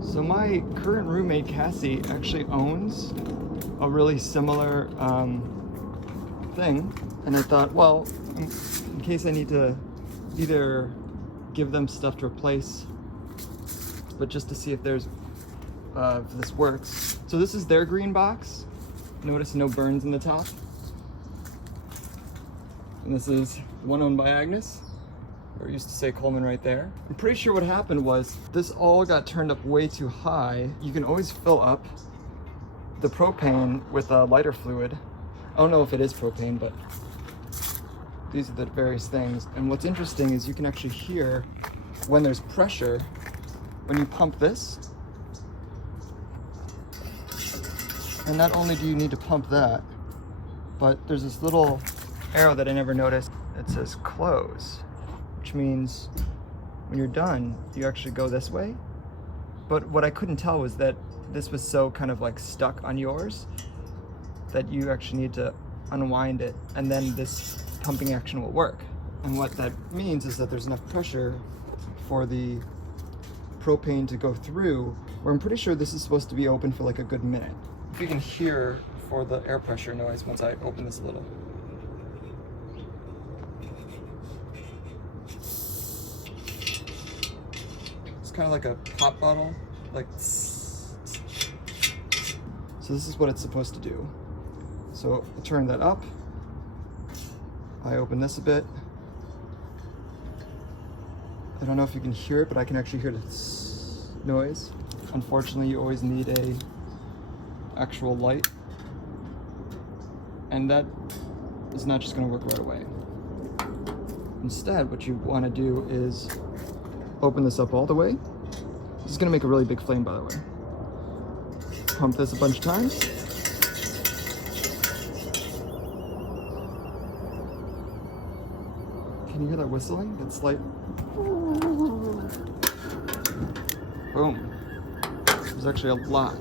So my current roommate, Cassie, actually owns a really similar thing. And I thought, well, in case I need to either give them stuff to replace, but just to see if there's, if this works. So this is their green box. Notice no burns in the top. And this is the one owned by Agnes. Or used to say Coleman right there. I'm pretty sure what happened was this all got turned up way too high. You can always fill up the propane with a lighter fluid. I don't know if it is propane, but these are the various things. And what's interesting is you can actually hear when there's pressure, when you pump this. And not only do you need to pump that, but there's this little arrow that I never noticed. It says close, which means when you're done, you actually go this way. But what I couldn't tell was that this was so kind of like stuck on yours that you actually need to unwind it, and then this pumping action will work. And what that means is that there's enough pressure for the propane to go through, where I'm pretty sure this is supposed to be open for like a good minute. If you can hear for the air pressure noise once I open this a little. It's kind of like a pop bottle, like tss, tss. So this is what it's supposed to do. So I'll turn that up. I open this a bit. I don't know if you can hear it, but I can actually hear the tss noise. Unfortunately, you always need a actual light, and that is not just going to work right away. Instead, what you want to do is open this up all the way. This is going to make a really big flame, by the way. Pump this a bunch of times. Can you hear that whistling? That slight boom. There's actually a lot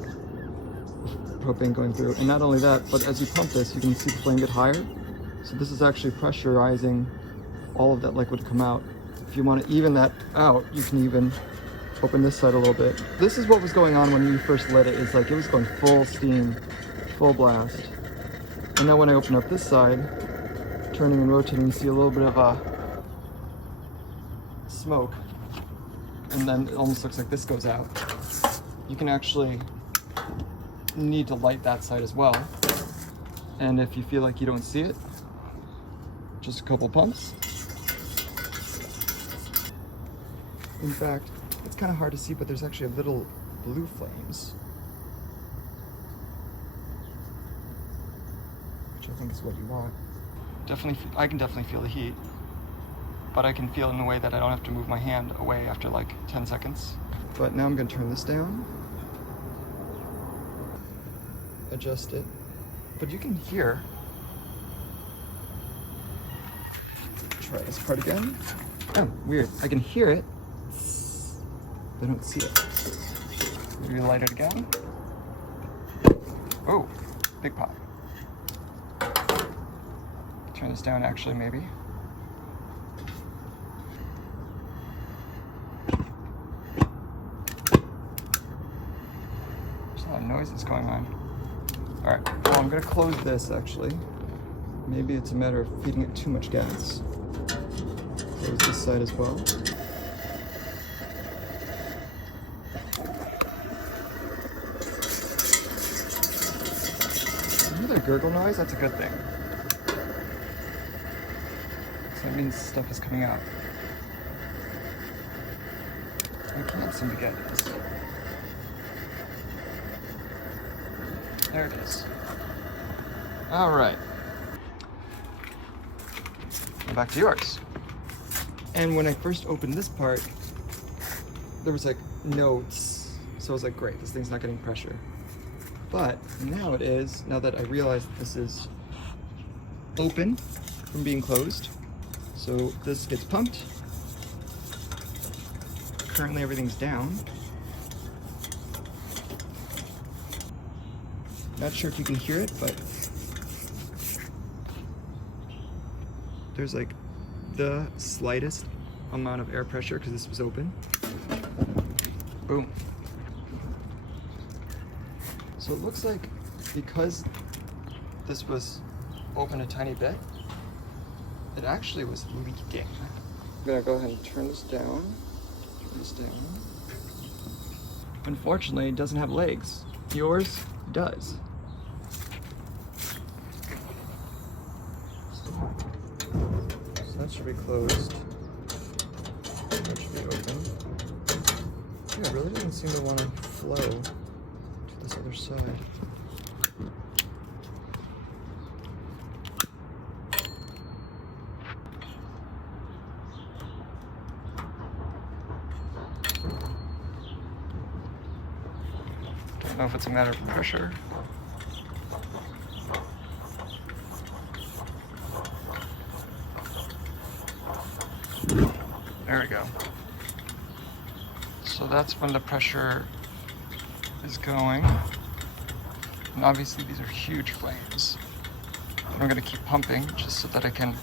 propane going through, and not only that, but as you pump this, you can see the flame get higher. So this is actually pressurizing all of that liquid come out. If you want to even that out, you can even open this side a little bit. This is what was going on when you first lit it. It's like it was going full steam, full blast. And now when I open up this side, turning and rotating, you see a little bit of a smoke, and then it almost looks like this goes out. You can actually need to light that side as well, and if you feel like you don't see it, just a couple pumps. In fact, it's kind of hard to see, but there's actually a little blue flames, which I think is what you want. Definitely, I can definitely feel the heat, but I can feel it in a way that I don't have to move my hand away after like 10 seconds. But now I'm going to turn this down. Adjust it, but you can hear. Try this part again. Oh, weird. I can hear it, but I don't see it. Maybe light it again. Oh, big pop. Turn this down actually, maybe. There's a lot of noises going on. All right, well, I'm gonna close this actually. Maybe it's a matter of feeding it too much gas. Close this side as well. Another gurgle noise, that's a good thing. So that means stuff is coming out. I can't seem to get this. There it is. All right. Back to yours. And when I first opened this part, there was like notes. So I was like, great, this thing's not getting pressure. But now it is, now that I realize that this is open from being closed. So this gets pumped. Currently everything's down. Not sure if you can hear it, but there's like the slightest amount of air pressure because this was open. Boom. So it looks like because this was open a tiny bit, it actually was leaking. I'm gonna go ahead and turn this down. Unfortunately, it doesn't have legs. Yours does. So that should be closed. That should be open. Yeah, it really doesn't seem to want to flow to this other side. Don't know if it's a matter of pressure. There we go. So that's when the pressure is going. And obviously these are huge flames. And I'm gonna keep pumping just so that I can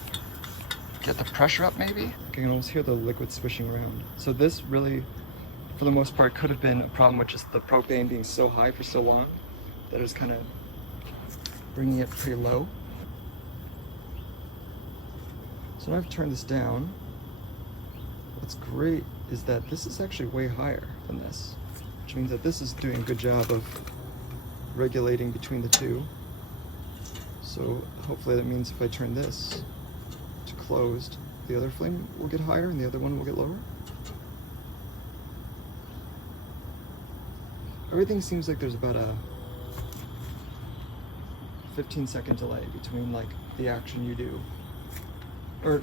get the pressure up maybe. You can almost hear the liquid swishing around. So this really, for the most part, could have been a problem with just the propane being so high for so long that it was kind of bringing it pretty low. So now I've turned this down. What's great is that this is actually way higher than this, which means that this is doing a good job of regulating between the two. So hopefully that means if I turn this to closed, the other flame will get higher and the other one will get lower. Everything seems like there's about a 15-second delay between like the action you do. Or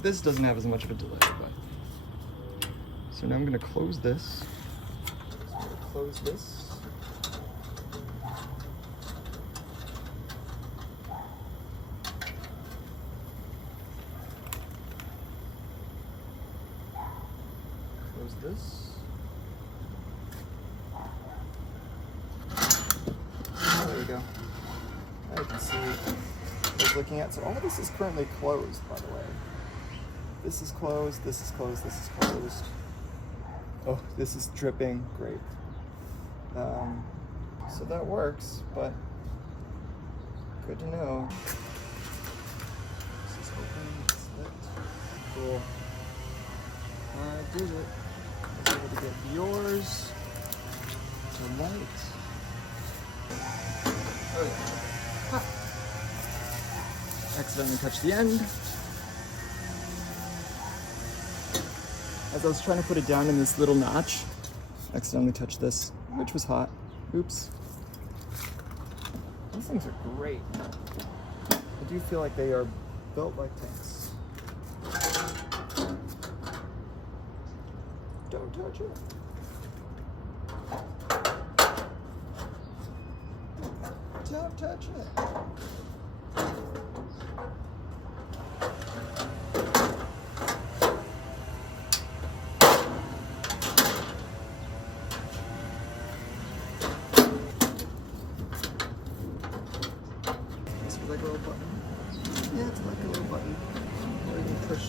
this doesn't have as much of a delay, but. So now I'm gonna close this. So I'm gonna close this. Close this. There we go. Now you can see what I was looking at. So all this is currently closed, by the way. This is closed, this is closed, this is closed. Oh, this is dripping. Great. So that works, but good to know. This is open, it's lit. Cool. I did it. I was able to get yours to light. Oh yeah. Ha. Accidentally touched the end. As I was trying to put it down in this little notch, I accidentally touched this, which was hot. Oops. These things are great. I do feel like they are built like tanks. Don't touch it. Don't touch it. Like a little button. Yeah, it's like a little button. Or you can push